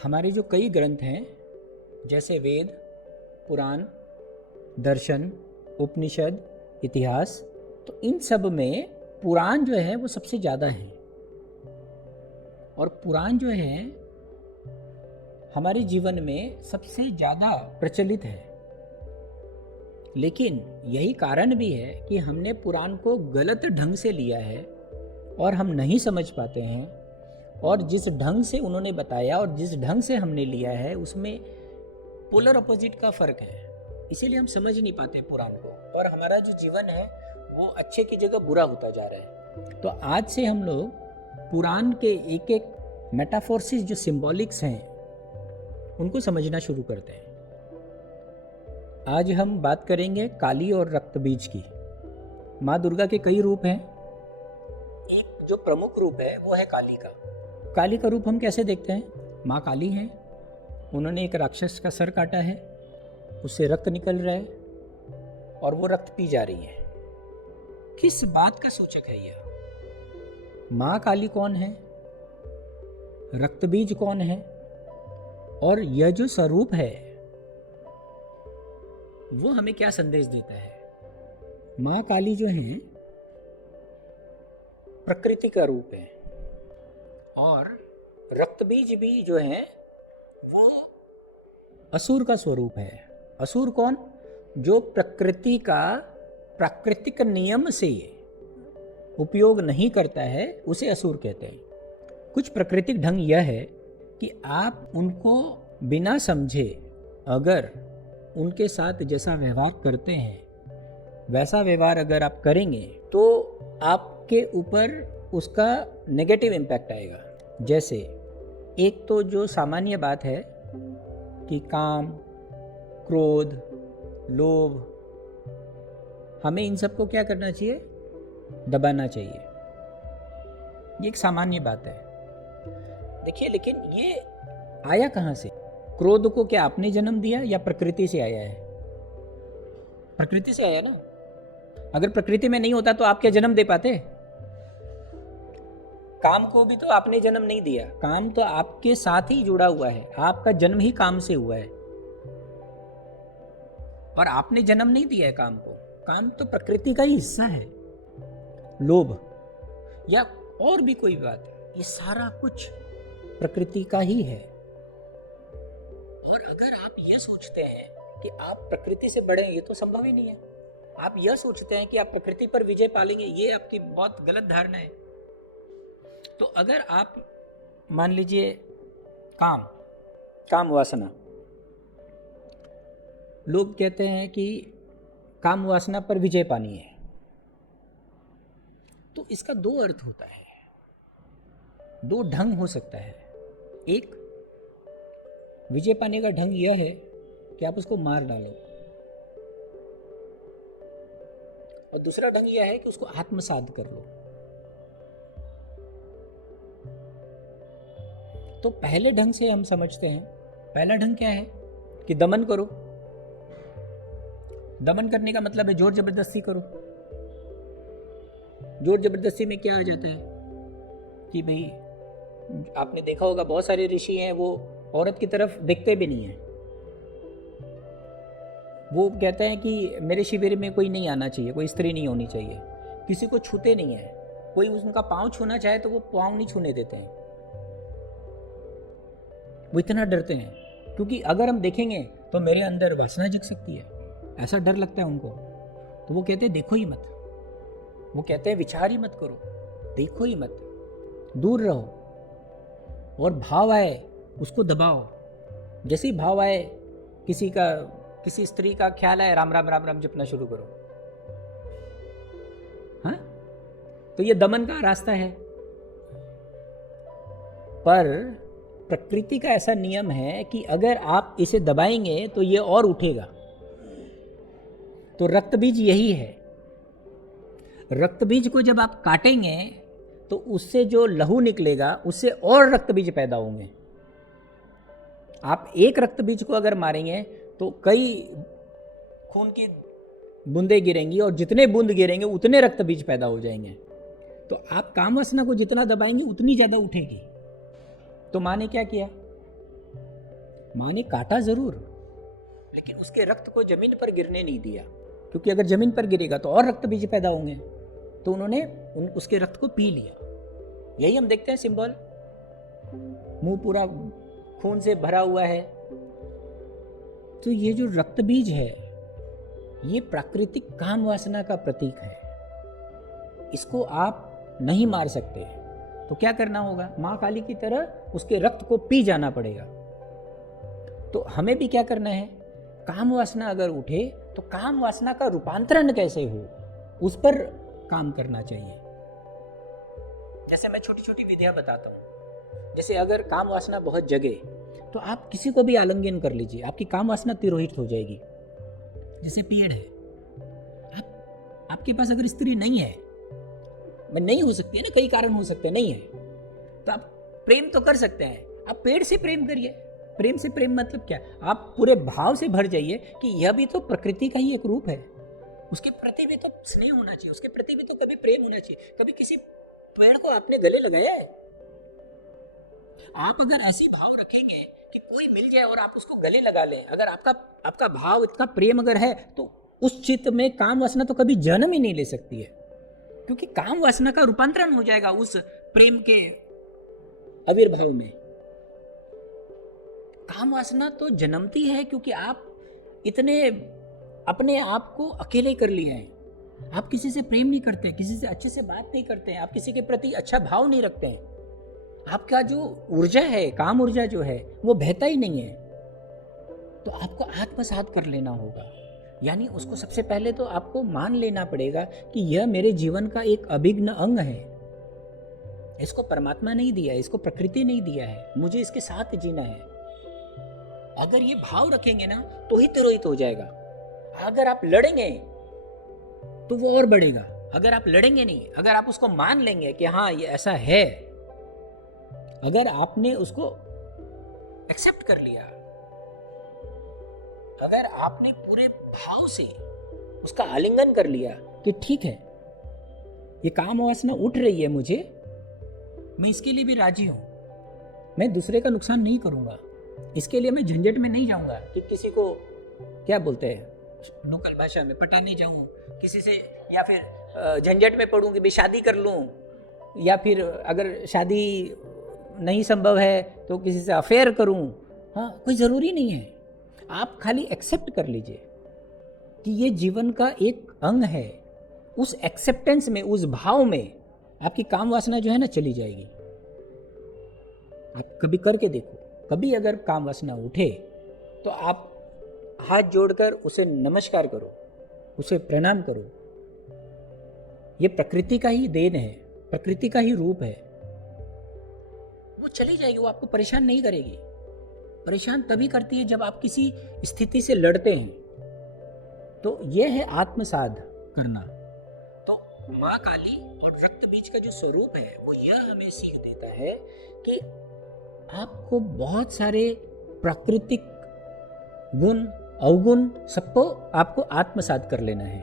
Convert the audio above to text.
हमारे जो कई ग्रंथ हैं जैसे वेद, पुराण, दर्शन, उपनिषद, इतिहास, तो इन सब में पुराण जो है वो सबसे ज़्यादा है। और पुराण जो है हमारे जीवन में सबसे ज़्यादा प्रचलित है। लेकिन यही कारण भी है कि हमने पुराण को गलत ढंग से लिया है और हम नहीं समझ पाते हैं। और जिस ढंग से उन्होंने बताया और जिस ढंग से हमने लिया है उसमें पोलर अपोजिट का फ़र्क है, इसीलिए हम समझ नहीं पाते पुराण को और हमारा जो जीवन है वो अच्छे की जगह बुरा होता जा रहा है। तो आज से हम लोग पुराण के एक एक मेटाफोर्सिस जो सिंबॉलिक्स हैं उनको समझना शुरू करते हैं। आज हम बात करेंगे काली और रक्त बीज की। माँ दुर्गा के कई रूप हैं, एक जो प्रमुख रूप है वो है काली का। काली का रूप हम कैसे देखते हैं? माँ काली हैं, उन्होंने एक राक्षस का सर काटा है, उससे रक्त निकल रहा है और वो रक्त पी जा रही है। किस बात का सूचक है यह? माँ काली कौन है, रक्त बीज कौन है, और यह जो स्वरूप है वो हमें क्या संदेश देता है? माँ काली जो है प्रकृति का रूप है और रक्त बीज भी जो है वो असुर का स्वरूप है। असुर कौन? जो प्रकृति का प्राकृतिक नियम से उपयोग नहीं करता है उसे असुर कहते हैं। कुछ प्राकृतिक ढंग यह है कि आप उनको बिना समझे अगर उनके साथ जैसा व्यवहार करते हैं वैसा व्यवहार अगर आप करेंगे तो आपके ऊपर उसका नेगेटिव इम्पैक्ट आएगा। जैसे एक तो जो सामान्य बात है कि काम, क्रोध, लोभ, हमें इन सबको क्या करना चाहिए? दबाना चाहिए। ये एक सामान्य बात है। देखिए, लेकिन ये आया कहाँ से? क्रोध को क्या आपने जन्म दिया या प्रकृति से आया है? प्रकृति से आया ना। अगर प्रकृति में नहीं होता तो आप क्या जन्म दे पाते? काम को भी तो आपने जन्म नहीं दिया, काम तो आपके साथ ही जुड़ा हुआ है, आपका जन्म ही काम से हुआ है और आपने जन्म नहीं दिया है काम को। काम तो प्रकृति का ही हिस्सा है। लोभ या और भी कोई बात, ये सारा कुछ प्रकृति का ही है। और अगर आप ये सोचते हैं कि आप प्रकृति से बढ़े, ये तो संभव ही नहीं है। आप यह सोचते हैं कि आप प्रकृति पर विजय पालेंगे, ये आपकी बहुत गलत धारणा है। तो अगर आप मान लीजिए काम वासना, लोग कहते हैं कि काम वासना पर विजय पानी है, तो इसका दो अर्थ होता है, दो ढंग हो सकता है। एक विजय पाने का ढंग यह है कि आप उसको मार डालें, और दूसरा ढंग यह है कि उसको आत्मसात कर लो। तो पहले ढंग से हम समझते हैं, पहला ढंग क्या है कि दमन करो। दमन करने का मतलब है जोर जबरदस्ती करो। जोर जबरदस्ती में क्या आ जाता है कि भाई, आपने देखा होगा बहुत सारे ऋषि हैं वो औरत की तरफ देखते भी नहीं है। वो कहते हैं कि मेरे शिविर में कोई नहीं आना चाहिए, कोई स्त्री नहीं होनी चाहिए, किसी को छूते नहीं है। कोई उनका पाँव छूना चाहे तो वो पाँव नहीं छूने देते हैं। वो इतना डरते हैं क्योंकि अगर हम देखेंगे तो मेरे अंदर वासना जग सकती है, ऐसा डर लगता है उनको। तो वो कहते हैं देखो ही मत, वो कहते हैं विचार ही मत करो, देखो ही मत, दूर रहो। और भाव आए उसको दबाओ। जैसे ही भाव आए, किसी स्त्री का ख्याल आए, राम राम राम राम जपना शुरू करो। हाँ, तो ये दमन का रास्ता है। पर प्रकृति का ऐसा नियम है कि अगर आप इसे दबाएंगे तो ये और उठेगा। तो रक्त बीज यही है। रक्त बीज को जब आप काटेंगे तो उससे जो लहू निकलेगा उससे और रक्त बीज पैदा होंगे। आप एक रक्त बीज को अगर मारेंगे तो कई खून की बूंदें गिरेंगी और जितने बूंद गिरेंगे उतने रक्त बीज पैदा हो जाएंगे। तो आप काम वासना को जितना दबाएंगे उतनी ज़्यादा उठेगी। तो माँ ने क्या किया? माँ ने काटा जरूर, लेकिन उसके रक्त को जमीन पर गिरने नहीं दिया, क्योंकि अगर जमीन पर गिरेगा तो और रक्त बीज पैदा होंगे। तो उन्होंने उसके रक्त को पी लिया। यही हम देखते हैं सिंबल, मुंह पूरा खून से भरा हुआ है। तो ये जो रक्त बीज है ये प्राकृतिक काम वासना का प्रतीक है। इसको आप नहीं मार सकते। तो क्या करना होगा? माँ काली की तरह उसके रक्त को पी जाना पड़ेगा। तो हमें भी क्या करना है? काम वासना अगर उठे तो काम वासना का रूपांतरण कैसे हो, उस पर काम करना चाहिए। जैसे मैं छोटी छोटी विधियां बताता हूँ। जैसे अगर काम वासना बहुत जगे तो आप किसी को भी आलिंगन कर लीजिए, आपकी काम वासना तिरोहित हो जाएगी। जैसे पेड़ है, आपके पास अगर स्त्री नहीं है, नहीं हो सकती है ना, कई कारण हो सकते हैं, नहीं है तो आप प्रेम तो कर सकते हैं। आप पेड़ से प्रेम करिए। प्रेम से प्रेम मतलब क्या? आप पूरे भाव से भर जाइए कि यह भी तो प्रकृति का ही एक रूप है, उसके प्रति भी तो स्नेह होना चाहिए, उसके प्रति भी तो कभी प्रेम होना चाहिए। कभी किसी पेड़ को आपने गले लगाया है? आप अगर ऐसी भाव रखेंगे कि कोई मिल जाए और आप उसको गले लगा लें, अगर आपका भाव इतना प्रेम अगर है, तो उस चित्त में काम वासना तो कभी जन्म ही नहीं ले सकती है, क्योंकि काम वासना का रूपांतरण हो जाएगा उस प्रेम के आविर्भाव में। काम वासना तो जन्मती है क्योंकि आप इतने अपने आप को अकेले कर लिए हैं। आप किसी से प्रेम नहीं करते, किसी से अच्छे से बात नहीं करते हैं, आप किसी के प्रति अच्छा भाव नहीं रखते हैं। आपका जो ऊर्जा है, काम ऊर्जा जो है, वो बहता ही नहीं है। तो आपको आत्मसात कर लेना होगा। यानी उसको सबसे पहले तो आपको मान लेना पड़ेगा कि यह मेरे जीवन का एक अभिन्न अंग है। इसको परमात्मा नहीं दिया है, इसको प्रकृति नहीं दिया है, मुझे इसके साथ जीना है। अगर ये भाव रखेंगे ना तो ही तिरोहित हो जाएगा। अगर आप लड़ेंगे तो वो और बढ़ेगा। अगर आप लड़ेंगे नहीं, अगर आप उसको मान लेंगे कि हाँ ये ऐसा है, अगर आपने उसको एक्सेप्ट कर लिया, अगर आपने पूरे भाव से उसका आलिंगन कर लिया कि ठीक है ये काम वासना उठ रही है मुझे, मैं इसके लिए भी राजी हूं, मैं दूसरे का नुकसान नहीं करूंगा, इसके लिए मैं झंझट में नहीं जाऊंगा कि किसी को क्या बोलते हैं लोकल भाषा में पटाने जाऊं किसी से, या फिर झंझट में पड़ूं कि भाई शादी कर लूं, या फिर अगर शादी नहीं संभव है तो किसी से अफेयर करूं। हाँ, कोई ज़रूरी नहीं है। आप खाली एक्सेप्ट कर लीजिए कि ये जीवन का एक अंग है। उस एक्सेप्टेंस में, उस भाव में आपकी काम वासना जो है ना चली जाएगी। आप कभी करके देखो। कभी अगर काम वासना उठे तो आप हाथ जोड़कर उसे नमस्कार करो, उसे प्रणाम करो। ये प्रकृति का ही देन है, प्रकृति का ही रूप है। वो चली जाएगी, वो आपको परेशान नहीं करेगी। परेशान तभी करती है जब आप किसी स्थिति से लड़ते हैं। तो यह है आत्मसाध करना। तो माँ काली और रक्त बीज का जो स्वरूप है वो यह हमें सीख देता है कि आपको बहुत सारे प्राकृतिक गुण, अवगुण सबको आपको आत्मसात कर लेना है।